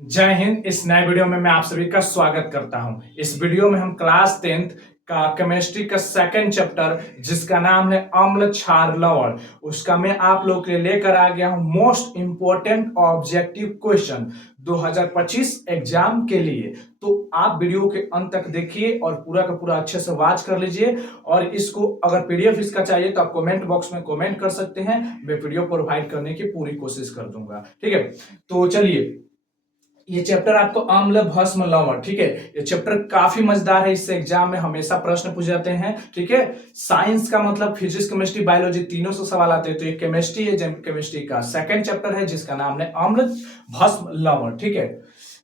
जय हिंद। इस नए वीडियो में मैं आप सभी का स्वागत करता हूं। इस वीडियो में हम क्लास 10th का केमिस्ट्री का सेकंड चैप्टर जिसका नाम है अम्ल क्षार लवण, उसका मैं आप लोग के लिए लेकर आ गया हूं most important objective question 2025 exam के लिए। तो आप वीडियो के अंत तक देखिए और पूरा का पूरा अच्छे से वॉच कर लीजिए। और इसको अगर पीडीएफ इसका चाहिए तो आप कमेंट बॉक्स में कमेंट कर सकते हैं, मैं वीडियो प्रोवाइड करने की पूरी कोशिश कर दूंगा। ठीक है, तो चलिए, ये चैप्टर आपको अम्ल भस्म लवण, ठीक है, ये चैप्टर काफी मजेदार है। इससे एग्जाम में हमेशा प्रश्न पूछे जाते हैं। ठीक है, साइंस का मतलब फिजिक्स केमिस्ट्री बायोलॉजी तीनों से सवाल आते हैं। तो ये केमिस्ट्री है, केमिस्ट्री का सेकंड चैप्टर है जिसका नाम है अम्ल भस्म लवण। ठीक है,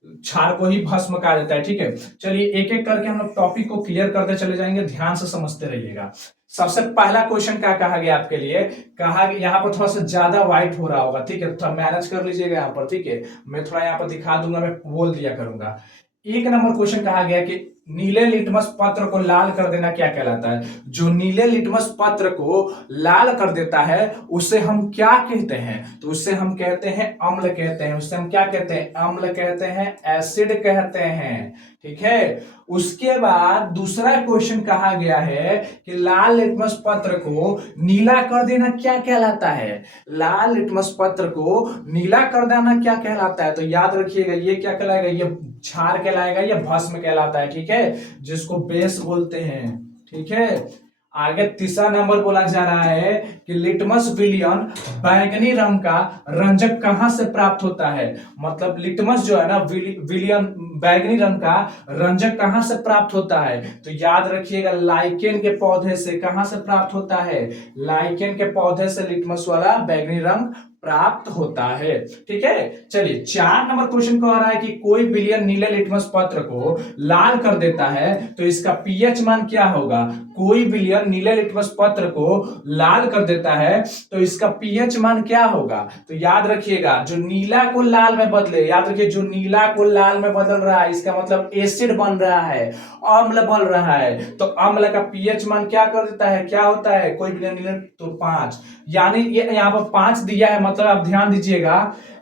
क्षार को ही भस्म कहा जाता है। ठीक है, चलिए एक एक करके हम लोग टॉपिक को क्लियर करते चले जाएंगे, ध्यान से समझते रहिएगा। सबसे पहला क्वेश्चन क्या कहा गया आपके लिए, कहा यहाँ पर थोड़ा सा ज्यादा व्हाइट हो रहा होगा। ठीक है, थोड़ा मैनेज कर लीजिएगा यहाँ पर। ठीक है, मैं थोड़ा यहाँ पर दिखा दूंगा, मैं बोल दिया करूंगा। एक नंबर क्वेश्चन कहा गया कि नीले लिटमस पत्र को लाल कर देना क्या कहलाता है। जो नीले लिटमस पत्र को लाल कर देता है उसे हम क्या कहते हैं, तो उससे हम कहते हैं अम्ल कहते हैं। उससे हम क्या कहते हैं, अम्ल कहते हैं, एसिड कहते हैं। ठीक है, उसके बाद दूसरा क्वेश्चन कहा गया है कि लाल लिटमस पत्र को नीला कर देना क्या कहलाता है। लाल लिटमस पत्र को नीला कर देना क्या कहलाता है, तो याद रखिएगा ये क्या कहलाएगा, ये क्षार कहलाएगा, ये भस्म कहलाता है। ठीक है, जिसको बेस बोलते हैं। ठीक है, आगे तीसरा नंबर बोला जा रहा है कि लिटमस विलियन बैंगनी रंग का रंजक कहां से प्राप्त होता है। मतलब लिटमस जो है ना, विलियन बैंगनी रंग का रंजक कहां से प्राप्त होता है, तो याद रखिएगा लाइकेन के पौधे से। कहां से प्राप्त होता है, लाइकेन के पौधे से लिटमस वाला बैंगनी रंग प्राप्त होता है। ठीक है, चलिए चार नंबर क्वेश्चन को आ रहा है कि कोई विलियन नीले लिटमस पत्र को लाल कर देता है तो इसका पीएच मान क्या होगा। कोई विलियन नीले लिटमस पत्र को लाल कर देता है तो इसका पीएच मान क्या होगा, तो याद रखिएगा जो नीला को लाल में बदले, याद रखिए जो नीला को लाल में बदल रहा है इसका मतलब एसिड बन रहा है, अम्ल बन रहा है। तो अम्ल का पीएच मान क्या कर देता है, क्या होता है, कोई विलियन नीले तो 5, यानी ये यहाँ पर 5 दिया है, मतलब आप ध्यान दीजिएगा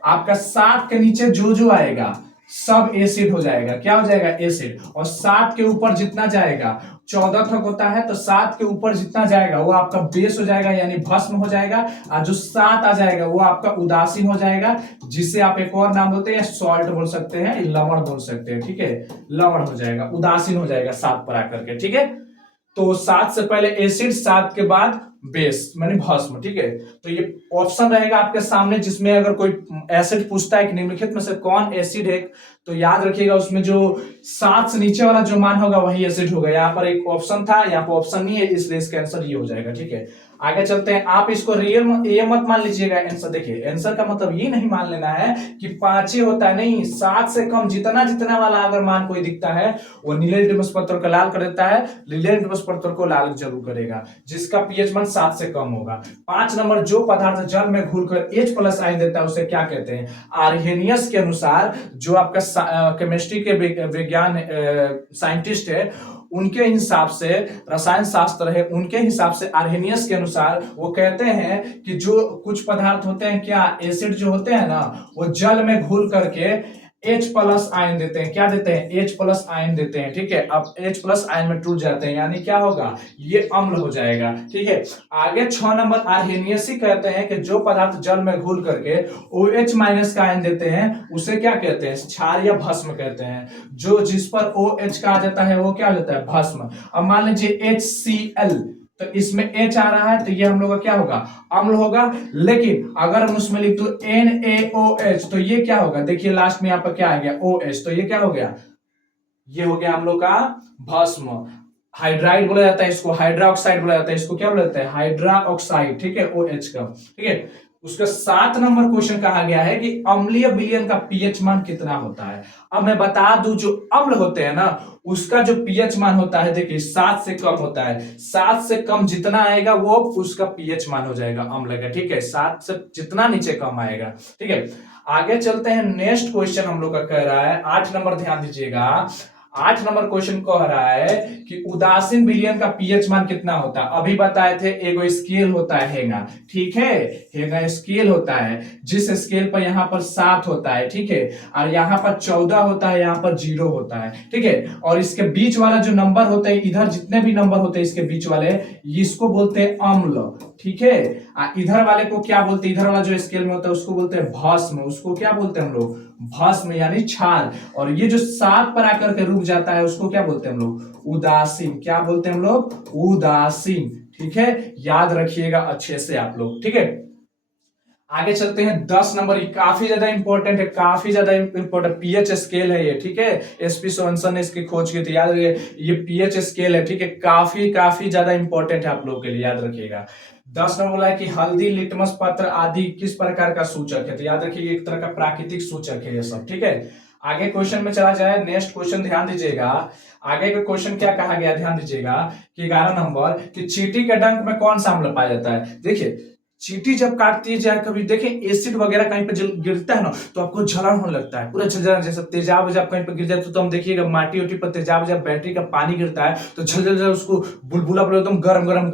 आपका 7 के नीचे जो जो आएगा सब एसिड हो जाएगा। क्या हो जाएगा, एसिड। और 7 के ऊपर जितना जाएगा, 14 तक होता है तो 7 के ऊपर जितना जाएगा वो आपका बेस हो जाएगा यानी भस्म हो जाएगा। और जो 7 आ जाएगा वो आपका उदासीन हो जाएगा, जिससे आप एक और नाम बोलते हैं, सॉल्ट बोल सकते हैं, लवण बोल सकते हैं। ठीक है, लवण हो जाएगा, उदासीन हो जाएगा 7 पर आकर के। ठीक है, तो 7 से पहले एसिड, 7 के बाद बेस माने भस्म। ठीक है, तो ये ऑप्शन रहेगा आपके सामने जिसमें अगर कोई एसिड पूछता है कि निम्नलिखित में से कौन एसिड है, तो याद रखिएगा उसमें जो 7 से नीचे वाला जो मान होगा वही एसिड होगा। यहाँ पर एक ऑप्शन था, यहाँ पर ऑप्शन नहीं है, इसलिए इसका आंसर ये हो जाएगा। ठीक है, आगे चलते हैं। आप इसको रियल ये मत मान लीजिएगा आंसर। देखिए आंसर का मतलब ये नहीं मान लेना है कि 5 ही होता है, नहीं, 7 से कम जितना जितना वाला अगर मान कोई दिखता है वो नीले लिटमस पत्र को लाल कर देता है, नीले लिटमस पत्र को लाल जरूर करेगा जिसका पीएच मान 7 से कम होगा। 5 नंबर, जो पदार्थ जल में घुलकर H+ आयन देता है उसे क्या कहते हैं। आर्हेनियस के अनुसार, जो आपका केमिस्ट्री के विज्ञान साइंटिस्ट है उनके हिसाब से, रसायन शास्त्र है उनके हिसाब से, आर्हेनियस के अनुसार वो कहते हैं कि जो कुछ पदार्थ होते हैं, क्या एसिड जो होते हैं ना, वो जल में घुल करके H+ आयन देते हैं। क्या देते हैं, H+ आयन देते हैं। ठीक है, अब H+ आयन में टूट जाते हैं यानी क्या होगा, ये अम्ल हो जाएगा। ठीक है, आगे 6 नंबर, आर्हेनियस ही कहते हैं कि जो पदार्थ जल में घुल करके OH- का आयन देते हैं उसे क्या कहते हैं, क्षार या भस्म कहते हैं। जो जिस पर OH का आ जाता है वो क्या हो जाता है, भस्म। अब मान लीजिए HCl, तो इसमें H आ रहा है तो ये हम लोग का क्या होगा, अम्ल होगा। लेकिन अगर हम उसमें लिख दो NaOH तो ये क्या होगा, देखिए लास्ट में यहाँ पर क्या आ गया, OH, तो ये क्या हो गया, ये हो गया हम लोग का भस्म। हाइड्राइड बोला जाता है इसको, हाइड्रा ऑक्साइड बोला जाता है इसको, क्या बोला जाता है, हाइड्रा ऑक्साइड। ठीक है, OH का। ठीक है, उसका 7 नंबर क्वेश्चन कहा गया है कि अम्लीय विलयन का पीएच मान कितना होता है। अब मैं बता दूं जो अम्ल होते हैं ना उसका जो पीएच मान होता है, देखिए 7 से कम होता है। 7 से कम जितना आएगा वो उसका पीएच मान हो जाएगा अम्ल का। ठीक है, 7 से जितना नीचे कम आएगा। ठीक है, आगे चलते हैं। नेक्स्ट क्वेश्चन हम लोग का कह रहा है 8 नंबर, ध्यान दीजिएगा। 8 नंबर क्वेश्चन कह रहा है कि उदासीन विलयन का पीएच मान कितना होता है। अभी बताए थे एगो स्केल होता है हेगा, ठीक है, हेगा स्केल होता है, जिस स्केल पर यहाँ पर 7 होता है, ठीक है, और यहाँ पर 14 होता है, यहाँ पर 0 होता है, ठीक है, और इसके बीच वाला जो नंबर होता है, इधर जितने भी नंबर होते हैं इसके बीच वाले, इसको बोलते हैं अम्ल, ठीक है। इधर वाले को क्या बोलते हैं, इधर वाला जो स्केल में होता है उसको बोलते हैं भस्म, उसको क्या बोलते हैं हम लोग, भस्म यानी क्षार। और ये जो 7 पर आकर के रुक जाता है उसको क्या बोलते हैं हम लोग, उदासीन। क्या बोलते हैं हम लोग, उदासीन, ठीक है, याद रखिएगा अच्छे से आप लोग, ठीक है। आगे चलते हैं 10 नंबर, ये काफी ज्यादा इंपॉर्टेंट है, काफी ज्यादा इंपॉर्टेंट पीएच स्केल है ये, ठीक है, एसपी सोहनसन ने इसकी खोज की थी, याद रखिए ये पीएच स्केल है, ठीक है, काफी काफी ज्यादा इंपॉर्टेंट है आप लोगों के लिए, याद रखिएगा। 10 नंबर बोला है कि हल्दी, लिटमस पत्र आदि किस प्रकार का सूचक है, तो याद रखिए एक तरह का प्राकृतिक सूचक है ये सब, ठीक है। आगे क्वेश्चन में चला जाए, नेक्स्ट क्वेश्चन ध्यान दीजिएगा। आगे का क्वेश्चन क्या कहा गया, ध्यान दीजिएगा कि 11 नंबर कि चींटी के डंक में कौन सा अम्ल पाया जाता है। देखिए चींटी जब काटती है, चाहे कभी देखें एसिड वगैरह कहीं पे गिरता है ना तो आपको जलन होने लगता है, पूरा झलझला, जैसे तेजाब जब कहीं पे गिर जाए तो हम देखिएगा माटी उटी पर तेजाब जब बैटरी का पानी गिरता है तो झलझल उसको बुलबुला पर एकदम गरम गरम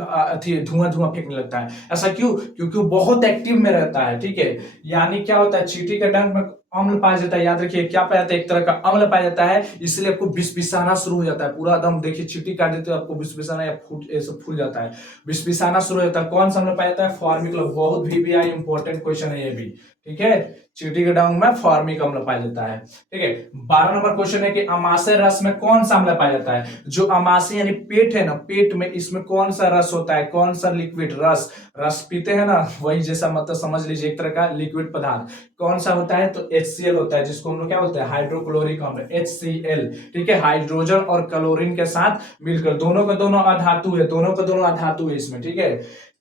धुआं धुआं फेंकने लगता है। ऐसा क्यों, क्योंकि वो बहुत एक्टिव में रहता है, ठीक है। यानी क्या होता है, चींटी के डंक में अम्ल पाया जाता है, याद रखिए क्या पाया जाता है, एक तरह का अम्ल पाया जाता है, इसलिए आपको बिसबिसाना शुरू हो जाता है, पूरा एकदम देखिए चींटी काट देते हो आपको बिसबिसाना या फूल जाता है, बिसबिसाना शुरू हो जाता है। कौन सा अम्ल पाया जाता है, फॉर्मिक। बहुत VBI इंपॉर्टेंट क्वेश्चन है ये भी, ठीक है, चींटी के डंक में फॉर्मिक अम्ल पाया जाता है, ठीक है। 12 नंबर क्वेश्चन है कि अमाशय रस में कौन सा अम्ल पाया जाता है। जो अमाशय यानी पेट है ना, पेट में इसमें कौन सा रस होता है, कौन सा लिक्विड रस, रस पीते हैं ना वही जैसा मतलब समझ लीजिए एक तरह का लिक्विड पदार्थ, कौन सा होता है, तो HCl होता है, जिसको हम लोग क्या बोलते हैं, हाइड्रोक्लोरिक अम्ल, HCl, ठीक है, हाइड्रोजन और क्लोरीन के साथ मिलकर, दोनों का दोनों अधातु है, दोनों का दोनों अधातु है इसमें, ठीक है।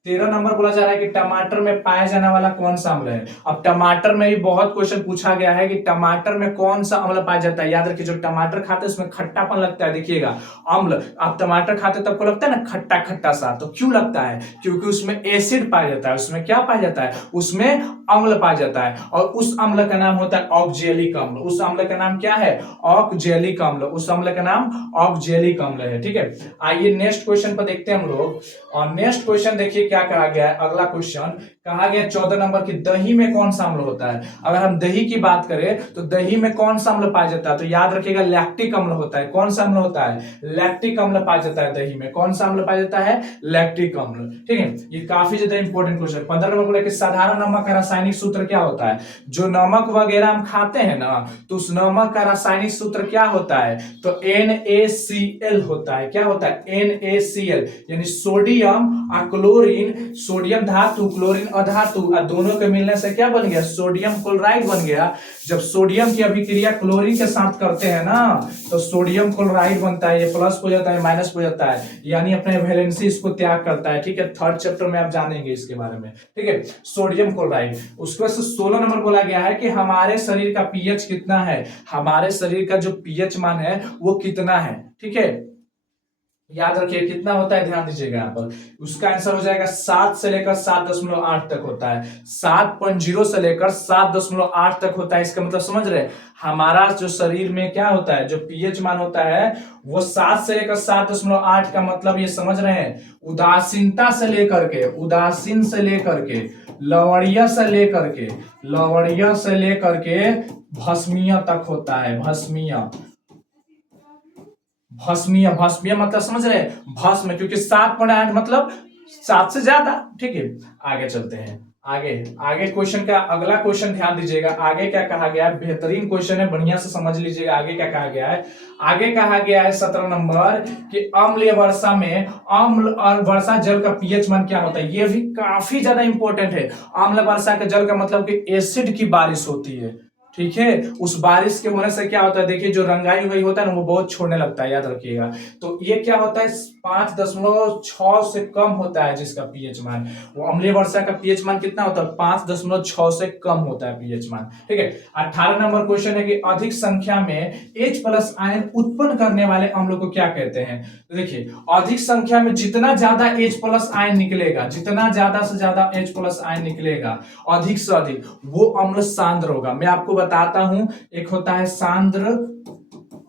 13 नंबर बोला जा रहा है कि टमाटर में पाया जाने वाला कौन सा अम्ल है। अब टमाटर में भी बहुत क्वेश्चन पूछा गया है कि टमाटर में कौन सा अम्ल पाया जाता है। याद रखिए जो टमाटर खाते हैं उसमें खट्टापन लगता है, देखिएगा अम्ल, आप टमाटर खाते हैं तो आपको लगता है ना खट्टा खट्टा सा, तो क्यों लगता है, क्योंकि उसमें एसिड पाया जाता है, उसमें क्या पाया जाता है, उसमें अम्ल पाया जाता है, और उस अम्ल का नाम होता है ऑक्जेलिक अम्ल। उस अम्ल का नाम क्या है, ऑक्जेलिक अम्ल, उस अम्ल का नाम ऑक्जेलिक अम्ल है, ठीक है। आइए नेक्स्ट क्वेश्चन पर देखते हैं हम लोग, और नेक्स्ट क्वेश्चन देखिए क्या कहा गया है। अगला क्वेश्चन कहा गया 14 नंबर की दही में कौन सा अम्ल होता है। अगर हम दही की बात करें तो दही में कौन सा अम्ल पाया जाता है, तो याद रखिएगा लैक्टिक अम्ल होता है। कौन सा अम्ल होता है, लैक्टिक अम्ल पाया जाता है दही में। कौन सा अम्ल पाया जाता है, लैक्टिक अम्ल, ठीक है। ये काफी ज्यादा इंपॉर्टेंट क्वेश्चन। 15 नंबर बोले कि साधारण नमक का रासायनिक सूत्र क्या होता है। जो नमक वगैरह हम खाते हैं ना तो उस नमक का रासायनिक सूत्र क्या होता है, तो NaCl होता है। क्या होता है, NaCl, यानी सोडियम और क्लोरीन, सोडियम धातु क्लोरीन अधातु, दोनों के मिलने से क्या बन गया, सोडियम क्लोराइड बन गया। जब सोडियम की अभिक्रिया क्लोरीन के साथ करते हैं ना तो सोडियम क्लोराइड बनता है, ये प्लस हो जाता है माइनस हो जाता है, यानी अपने वैलेंसी इसको त्याग करता है, ठीक है। 3rd चैप्टर में आप जानेंगे इसके बारे में, ठीक है, सोडियम क्लोराइड। उसके बाद 16 नंबर बोला गया है कि हमारे शरीर का पीएच कितना है। हमारे शरीर का जो पीएच मान है वो कितना है, ठीक है, याद रखिए कितना होता है, ध्यान दीजिएगा यहाँ पर। उसका आंसर हो जाएगा 7 से लेकर 7.8 तक होता है। 7.0 से लेकर 7.8 तक होता है। इसका मतलब समझ रहे, हमारा जो शरीर में क्या होता है, जो पीएच मान होता है वो 7 से लेकर 7.8 का मतलब ये समझ रहे हैं, उदासीनता से लेकर के, उदासीन से लेकर के, लवणीय से लेकर के, लवणीय से लेकर के भस्मीय तक होता है। भस्मीय, भस्मीय, भस्मीय मतलब समझ रहे हैं, भस्म, क्योंकि 7.8 मतलब 7 से ज्यादा, ठीक है। आगे चलते हैं, आगे आगे क्वेश्चन का अगला क्वेश्चन ध्यान दीजिएगा। आगे क्या कहा गया है, बेहतरीन क्वेश्चन है, बढ़िया से समझ लीजिएगा। आगे क्या कहा गया है, आगे कहा गया है 17 नंबर कि अम्लीय वर्षा में अम्ल और वर्षा जल का पीएच मान क्या होता है। ये भी काफी ज्यादा इंपॉर्टेंट है। अम्ल वर्षा के जल का मतलब कि एसिड की बारिश होती है, ठीक है। उस बारिश के होने से क्या होता है, देखिए जो रंगाई हुई होता है ना वो बहुत छोड़ने लगता है, याद रखिएगा। तो ये क्या होता है, 5.6 से कम होता है जिसका पीएच मान। वो अम्लीय वर्षा का पीएच मान कितना होता है, 5.6 से कम होता है पीएच मान, ठीक है। 18 नंबर क्वेश्चन है कि अधिक संख्या में H+ आयन उत्पन्न करने वाले अम्लों को क्या कहते हैं। तो देखिए अधिक संख्या में जितना ज्यादा H+ आयन निकलेगा, जितना ज्यादा से ज्यादा H+ आयन निकलेगा अधिक से अधिक, वो अम्ल सांद्र होगा। मैं आपको बताता हूं, एक होता है सांद्र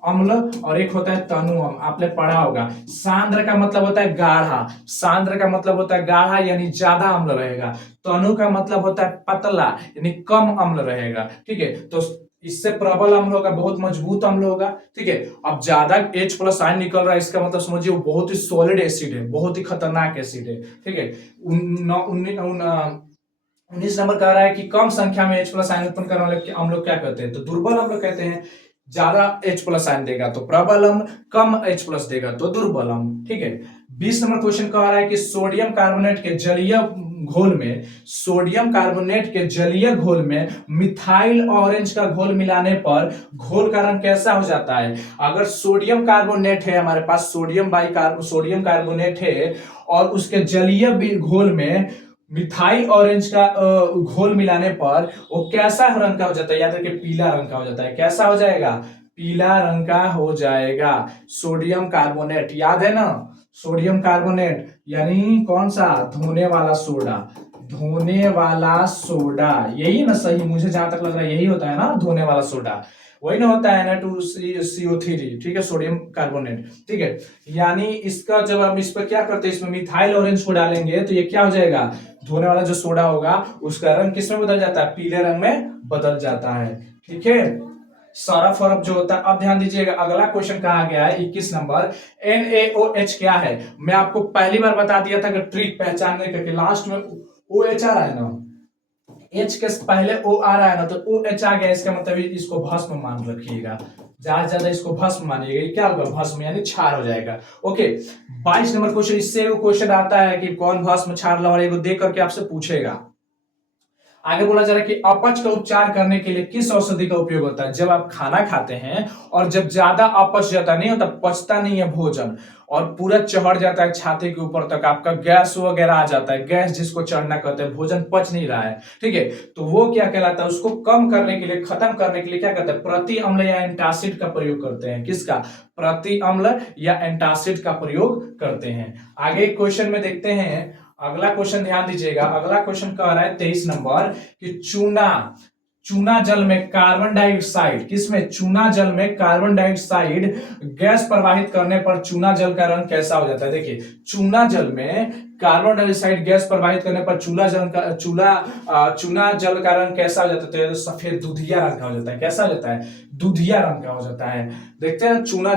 अम्ल और एक होता है तनु अम्ल। आपने पढ़ा होगा। सांद्र का मतलब होता है गाढ़ा, सांद्र का मतलब होता है गाढ़ा यानी ज्यादा अम्ल रहेगा। तनु का मतलब होता है पतला यानी कम अम्ल रहेगा। ठीक है, तो इससे प्रबल अम्ल होगा, बहुत मजबूत अम्ल होगा। ठीक है, अब ज्यादा H प्लस आयन निकल रहा है, इसका मतलब समझिए वो बहुत ही सॉलिड एसिड है, बहुत ही खतरनाक एसिड है। ठीक है, 19 नंबर कह रहा है कि कम संख्या में H प्लस आयन उत्पन्न करने वाले अम्ल क्या कहते हैं, तो दुर्बल अम्ल कहते हैं। ज्यादा H प्लस आयन देगा तो प्रबल अम्ल, कम H प्लस देगा तो दुर्बल अम्ल। ठीक है, 20 नंबर क्वेश्चन कह रहा है कि सोडियम कार्बोनेट के जलीय घोल में, सोडियम कार्बोनेट के जलीय घोल में मिथाइल ऑरेंज का घोल मिलाने पर घोल का रंग कैसा हो जाता है। अगर सोडियम कार्बोनेट है हमारे पास, सोडियम कार्बोनेट है और उसके जलीय घोल में मिथाइल ऑरेंज का घोल मिलाने पर वो कैसा रंग का हो जाता है, याद रखिए पीला रंग का हो जाता है। कैसा हो जाएगा, पीला रंग का हो जाएगा। सोडियम कार्बोनेट याद है ना, सोडियम कार्बोनेट यानी कौन सा, धोने वाला सोडा, धोने वाला सोडा, यही ना सही, मुझे जहां तक लग रहा है यही होता है ना, धोने वाला सोडा, वही ना होता है Na2CO3। ठीक है, सोडियम कार्बोनेट। ठीक है, यानी इसका जब हम इस पर क्या करते हैं, इसमें मिथाइल ऑरेंज को डालेंगे तो ये क्या हो जाएगा, धोने वाला जो सोडा होगा उसका रंग किस में बदल जाता है, पीले रंग में बदल जाता है। ठीक है, सरफ और जो होता है। अब ध्यान दीजिएगा, अगला क्वेश्चन कहा गया है 21 नंबर, NaOH क्या है। मैं आपको पहली बार बता दिया था कि ट्रिक पहचानने का, लास्ट में OH आ रहा है ना, H के पहले O आ रहा है ना, तो OH आ गया, इसका मतलब इसको भस्म मान रखिएगा, ज्यादा ज्यादा इसको भस्म मानिएगा। क्या होगा, भस्म यानी क्षार हो जाएगा। ओके, 22 नंबर क्वेश्चन, इससे वो क्वेश्चन आता है कि कौन भस्म क्षार लवण को देख करके आपसे पूछेगा। आगे बोला जा रहा है कि अपच का उपचार करने के लिए किस औषधि का उपयोग होता है। जब आप खाना खाते हैं और जब ज्यादा अपच जाता नहीं होता, पचता नहीं है भोजन और पूरा चढ़ जाता है छाती के ऊपर तक, आपका गैस वगैरह आ जाता है, गैस जिसको चढ़ना कहते हैं, भोजन पच नहीं रहा है। ठीक है, तो वो क्या कहलाता है, उसको कम करने के लिए, खत्म करने के लिए क्या कहते हैं, प्रति अम्ल या एंटासिड का प्रयोग करते हैं। किसका, प्रति अम्ल या एंटासिड का प्रयोग करते हैं। आगे क्वेश्चन में देखते हैं, अगला क्वेश्चन ध्यान दीजिएगा। अगला क्वेश्चन कह रहा है 23 नंबर कि चूना जल में कार्बन डाइऑक्साइड, किसमें, चूना जल में कार्बन डाइऑक्साइड गैस प्रवाहित करने पर चूना जल का रंग कैसा हो जाता है। देखिए, चूना जल में कार्बन डाइऑक्साइड गैस प्रवाहित करने पर चूना जल का रंग कैसा हो जाता है, तो सफेद दूधिया रंग का हो जाता है। कैसा हो जाता है, दूधिया रंग का हो जाता है। देखते हैं चूना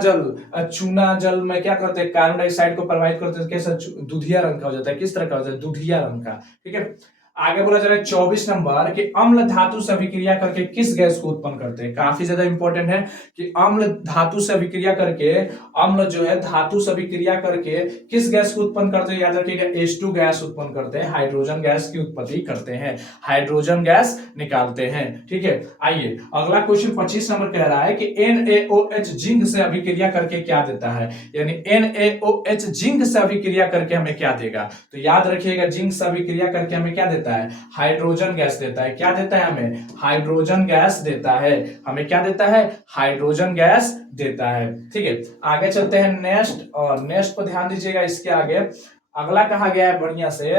जल में क्या करते हैं, कार्बन डाइऑक्साइड को प्रवाहित करते हैं, कैसा, दूधिया रंग का हो जाता है। किस तरह का हो जाता है, दूधिया रंग का। ठीक है, आगे बोला जा रहा है 24 नंबर कि अम्ल धातु से अभिक्रिया करके किस गैस को उत्पन्न करते हैं। काफी ज्यादा इंपॉर्टेंट है कि अम्ल धातु से अभिक्रिया करके, अम्ल जो है धातु से अभिक्रिया करके किस गैस को उत्पन्न करते हैं। याद रखिएगा H2 गैस उत्पन्न करते हैं, हाइड्रोजन गैस की उत्पत्ति करते हैं, हाइड्रोजन गैस निकालते हैं। ठीक है, आइए अगला क्वेश्चन 25 नंबर कह रहा है कि NaOH जिंक से अभिक्रिया करके क्या देता है, यानी NaOH जिंक से अभिक्रिया करके हमें क्या देगा। तो याद रखिएगा, जिंक से अभिक्रिया करके हमें क्या देता है, हाइड्रोजन गैस देता है। क्या देता है हमें, हाइड्रोजन गैस देता है। हमें क्या देता है, हाइड्रोजन गैस देता है। ठीक है, आगे चलते हैं नेक्स्ट, और नेक्स्ट पर ध्यान दीजिएगा। इसके आगे अगला कहा गया है बढ़िया से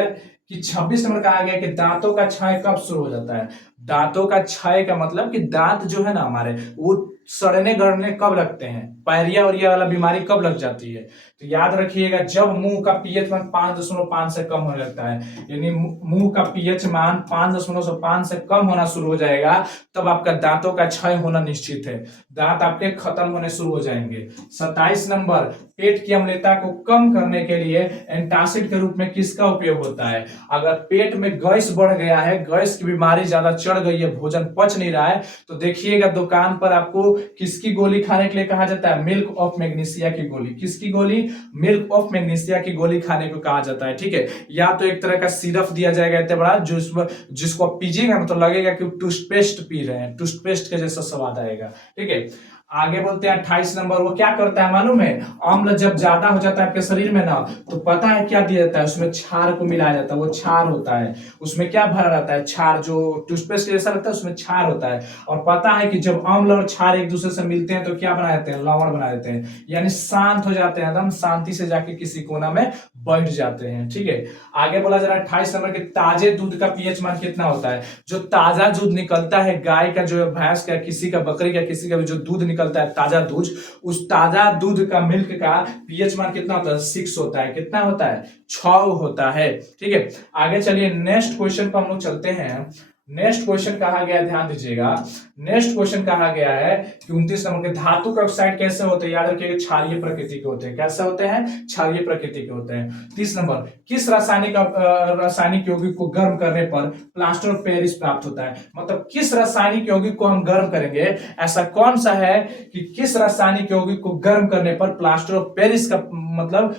कि 26 नंबर कहा गया कि दांतों का क्षय कब शुरू हो जाता है। दांतों का क्षय का मतलब कि दांत जो है ना हमारे, वो सड़ने गड़ने कब लगते हैं, पायरिया और ये वाला बीमारी कब लग जाती है। तो याद रखिएगा, जब मुंह का पीएच मान 5.5 से कम होने लगता है, यानी मुंह का पीएच मान 5.5 से कम होना शुरू हो जाएगा, तब आपका दांतों का क्षय होना निश्चित है, दांत आपके खत्म होने शुरू हो जाएंगे। 27 नंबर, पेट की अम्लता को कम करने के लिए एंटासिड के रूप में किसका उपयोग होता है। अगर पेट में गैस बढ़ गया है, गैस की बीमारी ज्यादा चढ़ गई है, भोजन पच नहीं रहा है, तो देखिएगा दुकान पर आपको किसकी गोली खाने के लिए कहा जाता है, मिल्क ऑफ मैग्नीशिया की गोली। किसकी गोली, मिल्क ऑफ मैग्नीशिया की गोली खाने को कहा जाता है। ठीक है, या तो एक तरह का सिरप दिया जाएगा इतना बड़ा, जिसको आप पीजिएगा ना तो लगेगा कि टूथपेस्ट पी रहे हैं, टूथपेस्ट के जैसा स्वाद आएगा। ठीक है, आगे बोलते हैं 28 नंबर, वो क्या करता है मालूम है, अम्ल जब ज्यादा हो जाता है आपके शरीर में ना, तो पता है क्या दिया जाता है, उसमें क्षार को मिलाया जाता है। वो क्षार होता है, उसमें क्या भरा रहता है, क्षार, जो टूथपेस्ट जैसा लगता है उसमें क्षार होता है। और पता है कि जब अम्ल और क्षार एक दूसरे से मिलते हैं तो क्या बना देते हैं, लवण बना देते हैं, यानी शांत हो जाते हैं, एकदम शांति से जाके किसी कोना में बैठ जाते हैं। ठीक है, आगे बोला जा रहा है 28 नंबर के ताजे दूध का पीएच मान कितना होता है। जो ताजा दूध निकलता है गाय का, जो भैंस का, किसी का, बकरी का, किसी का भी जो दूध निकलता निकलता है ताजा दूध, उस ताजा दूध का मिल्क का पीएच मान कितना होता है? 6 होता है। कितना होता है? 6 होता है। ठीक है, आगे चलिए नेक्स्ट क्वेश्चन पर हम लोग चलते हैं। नेक्स्ट क्वेश्चन कहा गया, ध्यान दीजिएगा। नेक्स्ट क्वेश्चन कहा गया है कि 29 नंबर के धातु के ऑक्साइड कैसे होते हैं? याद रखिएगा, क्षारीय प्रकृति के होते हैं। कैसे होते हैं? क्षारीय प्रकृति के होते हैं। 30 नंबर, किस रासायनिक यौगिक को गर्म करने पर प्लास्टर ऑफ पेरिस प्राप्त होता है? मतलब किस रासायनिक यौगिक को हम गर्म करेंगे, ऐसा कौन सा है कि किस रासायनिक यौगिक को गर्म करने पर प्लास्टर ऑफ पेरिस का मतलब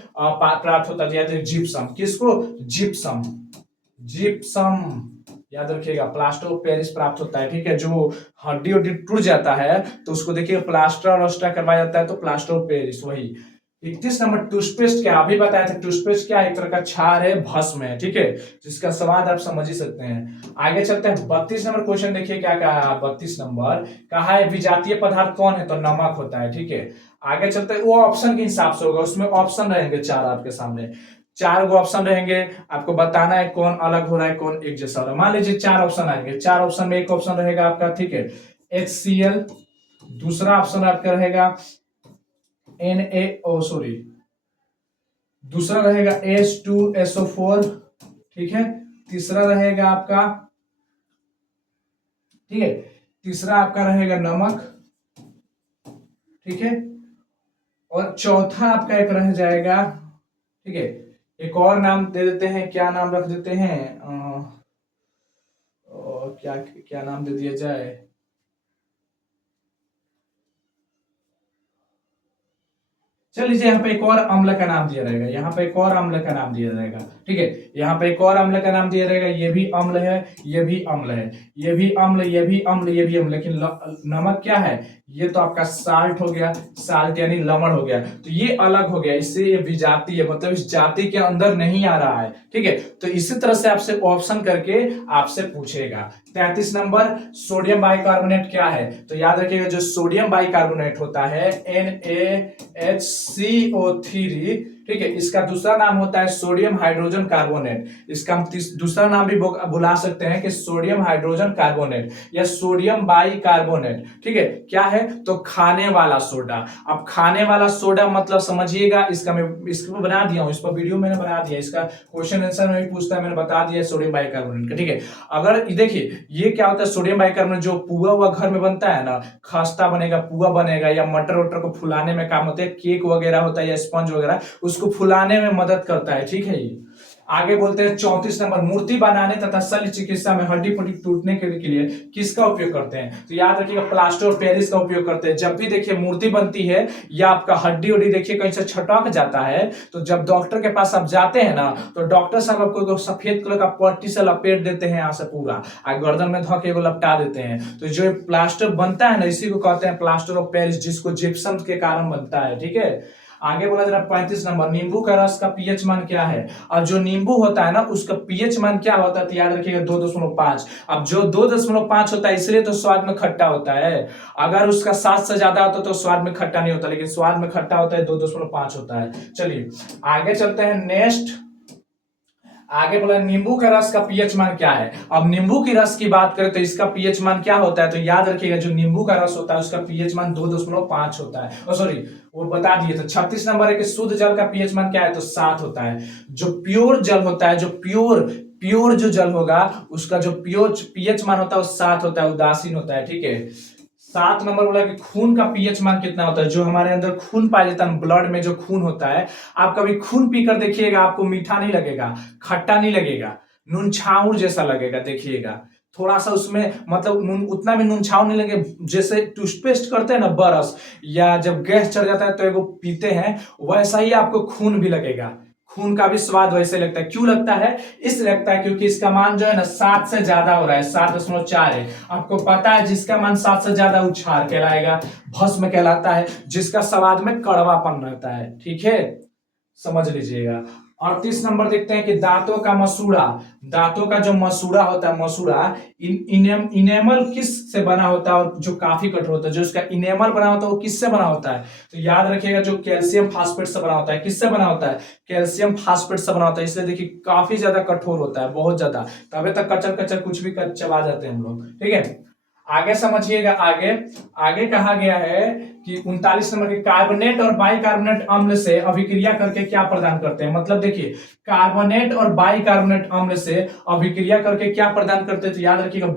प्राप्त होता है? जिप्सम। किसको? जिप्सम। जिप्सम याद रखिएगा, प्लास्टर ऑफ पेरिस प्राप्त होता है। ठीक है, जो हड्डी उड्डी टूट जाता है तो उसको देखिए प्लास्टर और करवाया जाता है, तो प्लास्टर ऑफ पेरिस वही। 31 नंबर, टूथपेस्ट क्या? अभी बताया था टूथपेस्ट क्या? एक तरह का क्षार है, भस्म है। ठीक है, जिसका स्वाद आप समझ ही सकते हैं। आगे चलते हैं 32 नंबर क्वेश्चन, देखिए क्या कहा है। 32 नंबर कहा है विजातीय पदार्थ कौन है? तो नमक होता है। ठीक है, आगे चलते हैं, वो ऑप्शन के हिसाब से होगा, उसमें ऑप्शन रहेंगे 4 आपके सामने। 4 गो ऑप्शन रहेंगे, आपको बताना है कौन अलग हो रहा है, कौन एक जैसा हो रहा है। मान लीजिए 4 ऑप्शन आएंगे, 4 ऑप्शन में एक ऑप्शन रहेगा आपका, ठीक है, HCl, दूसरा ऑप्शन आपका रहेगा दूसरा रहेगा H2SO4, ठीक है, तीसरा रहेगा आपका, ठीक है, तीसरा आपका रहेगा नमक, ठीक है, और चौथा आपका एक रह जाएगा, ठीक है, एक और नाम दे देते हैं, क्या नाम रख देते हैं, क्या क्या नाम दे दिया जाए, चलिए यहाँ पे एक और अम्ल का नाम दिया रहेगा, यहाँ पे एक और अम्ल का नाम दिया जाएगा। ठीक है, यहाँ पे एक और अम्ल का नाम दिया रहेगा, ये भी अम्ल है, ये भी अम्ल है, ये भी अम्ल, ये भी अम्ल, ये भी अम्ल, लेकिन नमक क्या है? ये तो आपका साल्ट हो गया, साल्ट यानी लवण हो गया, तो ये अलग हो गया, इससे ये विजातीय है, मतलब इस जाति के अंदर नहीं आ रहा है। ठीक है, तो इसी तरह से आपसे ऑप्शन करके आपसे पूछेगा। 33 नंबर, सोडियम बाइकार्बोनेट क्या है? तो याद रखिएगा, जो सोडियम बाइकार्बोनेट होता है NaHCO3, ठीक है, इसका दूसरा नाम होता है सोडियम हाइड्रोजन कार्बोनेट। इसका हम दूसरा नाम भी बुला सकते हैं कि सोडियम हाइड्रोजन कार्बोनेट या सोडियम बाइकार्बोनेट। ठीक है, क्या है? तो खाने वाला सोडा। अब खाने वाला सोडा मतलब समझिएगा, इसका मैं इसको बना दिया हूं, इस पर वीडियो मैंने बना दिया, इसका क्वेश्चन आंसर में भी पूछता है, मैंने बता दिया सोडियम बाइकार्बोनेट का। ठीक है, अगर देखिए ये क्या होता है, सोडियम बाइकार्बोनेट जो पुआ हुआ घर में बनता है ना, खस्ता बनेगा, पुआ बनेगा, या मटर वटर को फुलाने में काम होता है, केक वगैरह होता है या स्पंज वगैरह, उसको फुलाने में मदद करता है। ठीक है, ये आगे बोलते हैं 34 नंबर, मूर्ति बनाने तथा शल्य चिकित्सा में हड्डी पट्टी टूटने के लिए किसका उपयोग करते हैं? तो याद रखिएगा, प्लास्टर ऑफ पेरिस का उपयोग करते हैं। जब भी देखिए मूर्ति बनती है या आपका हड्डी उड्डी देखिए कहीं से छटक जाता है, तो जब डॉक्टर के पास आप जाते हैं ना, तो डॉक्टर साहब आपको सफेद कलर का पट्टी से लपेट देते हैं, यहाँ से पूरा गर्दन में धोके को लपटा देते हैं। तो जो प्लास्टर बनता है ना, इसी को कहते हैं प्लास्टर ऑफ पेरिस, जिसको जिप्सम के कारण बनता है। ठीक है, आगे बोला जरा 35 नंबर, नींबू का रस का पीएच मान क्या है? अब जो नींबू होता है ना, उसका पीएच मान क्या होता है? तो याद रखिएगा 2.5। अब जो 2.5 होता है, इसलिए तो स्वाद में खट्टा होता है। अगर उसका 7 से ज्यादा होता तो स्वाद में खट्टा नहीं होता, लेकिन स्वाद में खट्टा होता है, 2.5 होता है। चलिए आगे चलते हैं नेक्स्ट। आगे बोला नींबू का रस का पीएच मान क्या है? अब नींबू की रस की बात करें तो इसका पीएच मान क्या होता है? तो याद रखिएगा, जो नींबू का रस होता है उसका पीएच मान 2.5 होता है। सॉरी, वो बता दिए। तो 36 नंबर है कि शुद्ध जल का पीएच मान क्या है? तो 7 होता है। जो प्योर जल होता है, जो प्योर जो जल होगा, उसका जो पीएच मान होता है वो 7 होता है, उदासीन होता है। ठीक है, 7 नंबर बोला कि खून का पीएच मान कितना होता है? जो हमारे अंदर खून पाया जाता है, ब्लड में जो खून होता है, आप कभी खून पीकर देखिएगा, आपको मीठा नहीं लगेगा, खट्टा नहीं लगेगा, नून छाउर जैसा लगेगा। देखिएगा थोड़ा सा उसमें मतलब उतना भी नून छाउर नहीं लगे, जैसे टूथपेस्ट करते हैं ना ब्रश, या जब गैस चढ़ जाता है तो एगो पीते हैं, वैसा ही आपको खून भी लगेगा। खून का भी स्वाद वैसे लगता है। क्यों लगता है? इसलिए लगता है क्योंकि इसका मान जो है ना 7 से ज्यादा हो रहा है, 7.4 है। आपको पता है जिसका मान 7 से ज्यादा वो क्षार कहलाएगा, भस्म कहलाता है, जिसका स्वाद में कड़वापन रहता है। ठीक है, समझ लीजिएगा। 38 नंबर देखते हैं कि दांतों का मसूड़ा, दांतों का जो मसूड़ा होता है, मसूड़ा इनेमल किस से बना होता है? और जो काफी कठोर होता है, जो इसका इनेमल बना होता है वो किससे बना होता है? तो याद रखिएगा, जो कैल्शियम फास्फेट से बना होता है। किससे बना होता है? कैल्शियम फास्फेट से बना होता है, इसलिए देखिए काफी ज्यादा कठोर होता है, बहुत ज्यादा, तबे तक कचर कचर कुछ भी चबा जाते हैं हम लोग। ठीक है, आगे समझिएगा, आगे आगे कहा गया है कि 39 नंबर के कार्बोनेट और बाइकार्बोनेट अम्ल से अभिक्रिया करके क्या प्रदान करते हैं। मतलब देखिए, कार्बोनेट और बाइकार्बोनेट अम्ल से अभिक्रिया करके क्या प्रदान करते हैं, तो याद रखिएगा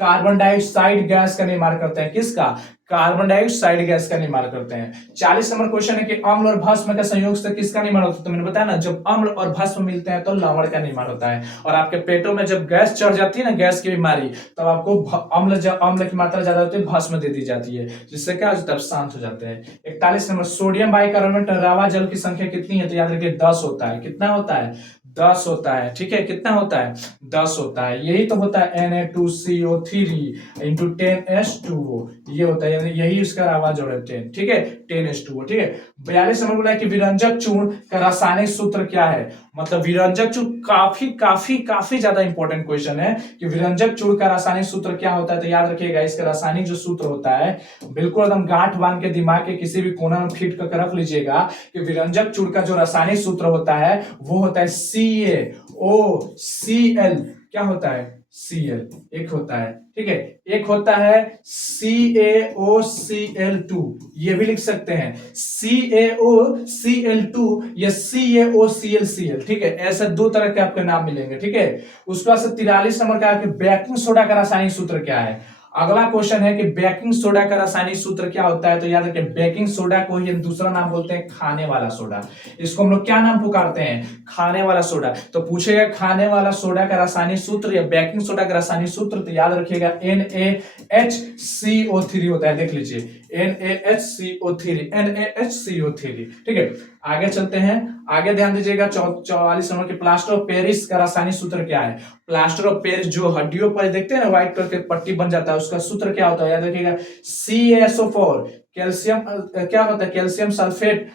कार्बन डाइऑक्साइड गैस का निर्माण करते हैं। किसका? कार्बन डाइऑक्साइड गैस का निर्माण करते हैं। 40 नंबर क्वेश्चन है कि अम्ल और भस्म के संयोग से किसका निर्माण होता है। तो मैंने बताया ना, जब अम्ल और भस्म मिलते हैं तो लवण का निर्माण होता है। और आपके पेटों में जब गैस चढ़ जाती है ना, गैस की बीमारी, तब आपको अम्ल की मात्रा ज्यादा होती है, भस्म दे दी जाती है, जिससे क्या होता है, शांत हो जाते हैं। 41 नंबर, सोडियम बाइकार्बोनेट रावा जल की संख्या कितनी है। तो याद रखिए 10 होता है। कितना होता है? 10 होता है। ठीक है, कितना होता है? 10 होता है। यही तो होता है Na2CO3 इंटू 10H2O, ये होता है, यानी यही उसका रावा जोड़ है 10। ठीक है, 10H2O। ठीक है, 42 नंबर बोला है कि विरंजक चूर्ण का रासायनिक सूत्र क्या है। मतलब विरंजक चूर्ण काफी काफी काफी ज्यादा इंपॉर्टेंट क्वेश्चन है कि विरंजक चूर्ण का रासायनिक सूत्र क्या होता है। तो याद रखिएगा, इसका रासायनिक जो सूत्र होता है, बिल्कुल एकदम गांठ बांध के दिमाग के किसी भी कोना में फिट करके रख लीजिएगा कि विरंजक चूर्ण का जो रासायनिक सूत्र होता है वो होता है CaOCl। क्या होता है? Cl एक होता है। ठीक है, एक होता है CaOCl2, ये भी लिख सकते हैं CaOCl2 या CaOClCl। ठीक है, ऐसे दो तरह के आपके नाम मिलेंगे। ठीक है, उसके बाद 43 नंबर का बेकिंग सोडा का रासायनिक सूत्र क्या है। अगला क्वेश्चन है कि बेकिंग सोडा का रासायनिक सूत्र क्या होता है। तो याद रखिए, बेकिंग सोडा को ही दूसरा नाम बोलते हैं खाने वाला सोडा। इसको हम लोग क्या नाम पुकारते हैं? खाने वाला सोडा। तो पूछेगा खाने वाला सोडा का रासायनिक सूत्र या बेकिंग सोडा का रासायनिक सूत्र, तो याद रखिएगा NaHCO3 होता है। देख लीजिए, NaHCO3। ठीक है, आगे चलते हैं। आगे ध्यान दीजिएगा, 44 नंबर के प्लास्टर ऑफ पेरिस का रासायनिक सूत्र क्या है। प्लास्टर ऑफ पेरिस जो हड्डियों पर देखते हैं ना, व्हाइट कलर के पट्टी बन जाता है, उसका सूत्र क्या होता है। याद रखिएगा CaSO4, कैल्शियम क्या होता है, कैल्शियम सल्फेट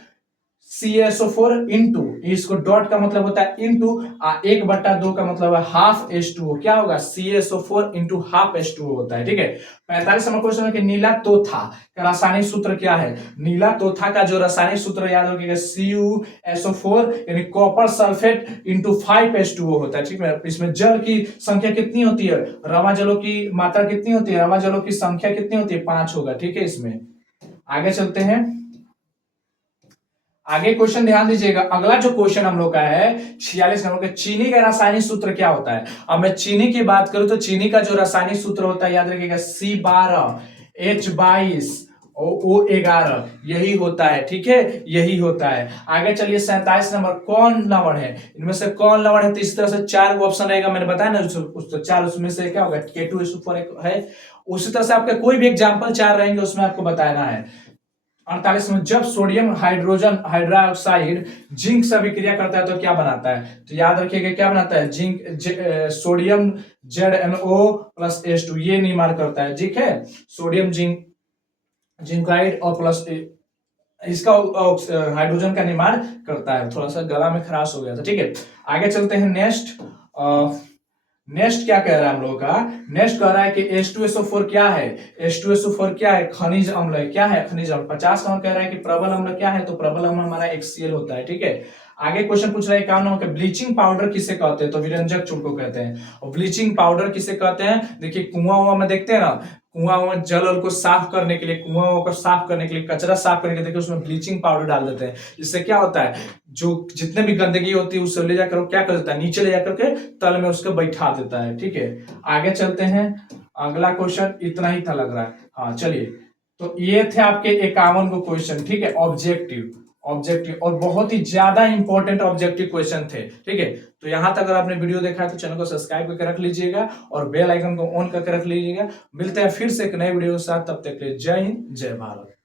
CaSO4 इंटू, इसको डॉट का मतलब होता है इंटू, 1/2 का मतलब है हाफ H2O। क्या होगा? CaSO4 इंटू हाफ H2O होता है। ठीक है, 45 नंबर क्वेश्चन है कि नीला तोथा का रासायनिक सूत्र क्या है। नीला तोथा का जो रासायनिक सूत्र याद रखिएगा CuSO4 यानी कॉपर सल्फेट इंटू 5H2O होता है। ठीक है, इसमें जल की संख्या कितनी होती है, रवा जलों की मात्रा कितनी होती है, रवा जलों की संख्या कितनी होती है, 5 होगा। ठीक है, इसमें आगे चलते हैं। आगे क्वेश्चन ध्यान दीजिएगा, अगला जो क्वेश्चन हम लोग का है 46 नंबर का, चीनी का रासायनिक सूत्र क्या होता है। अब मैं चीनी की बात करूं तो चीनी का जो रासायनिक सूत्र होता है, याद रखिएगा C12H22O11, यही होता है। ठीक है, यही होता है। आगे चलिए, 47 नंबर, कौन लवण है। इनमें से कौन लवण है। तो इस तरह से 4 ऑप्शन रहेगा, मैंने बताया ना, चार उसमें से क्या होगा, K2SO4 है। उसी तरह से आपके कोई भी एग्जाम्पल 4 रहेंगे, उसमें आपको बताना है। 48 में, जब सोडियम हाइड्रोजन हाइड्रोक्साइड जिंक से अभिक्रिया करता है तो क्या बनाता है। तो याद रखिएगा क्या बनाता है, सोडियम ZnO+H2, ये निर्माण करता है। ठीक है, सोडियम जिंकाइड और प्लस इसका हाइड्रोजन का निर्माण करता है। थोड़ा सा गला में खराश हो गया था। ठीक है, आगे चलते हैं। नेक्स्ट क्या कह रहा है हम लोगों का, नेक्स्ट कह रहा है कि H2SO4 क्या है। H2SO4 क्या है, खनिज अम्ल है। क्या है, खनिज अम्ल। 50 नंबर कह रहा है कि प्रबल अम्ल क्या है। तो प्रबल अम्ल हमारा HCl होता है। ठीक है, आगे क्वेश्चन पूछ रहा है 51 नंबर, ब्लीचिंग पाउडर किसे कहते हैं। तो विरंजक चूर्ण को कहते हैं। और ब्लीचिंग पाउडर किसे कहते हैं, देखिए कुआं में देखते हैं ना, कुआं जल को साफ करने के लिए, कुआं को साफ करने के लिए, कचरा साफ करने के लिए, देखिए उसमें ब्लीचिंग पाउडर डाल देते हैं। इससे क्या होता है, जो जितने भी गंदगी होती है उससे ले जाकर वो क्या कर देता है, नीचे ले जाकर के तल में उसको बैठा देता है। ठीक है, आगे चलते हैं। अगला क्वेश्चन इतना ही था लग रहा है। हाँ चलिए, तो ये थे आपके 51 को क्वेश्चन। ठीक है, ऑब्जेक्टिव और बहुत ही ज्यादा इंपॉर्टेंट ऑब्जेक्टिव क्वेश्चन थे। ठीक है, तो यहां तक अगर आपने वीडियो देखा है तो चैनल को सब्सक्राइब करके रख लीजिएगा और बेल आइकन को ऑन करके रख लीजिएगा। मिलते हैं फिर से एक नए वीडियो के साथ, तब तक के लिए जय हिंद, जय भारत।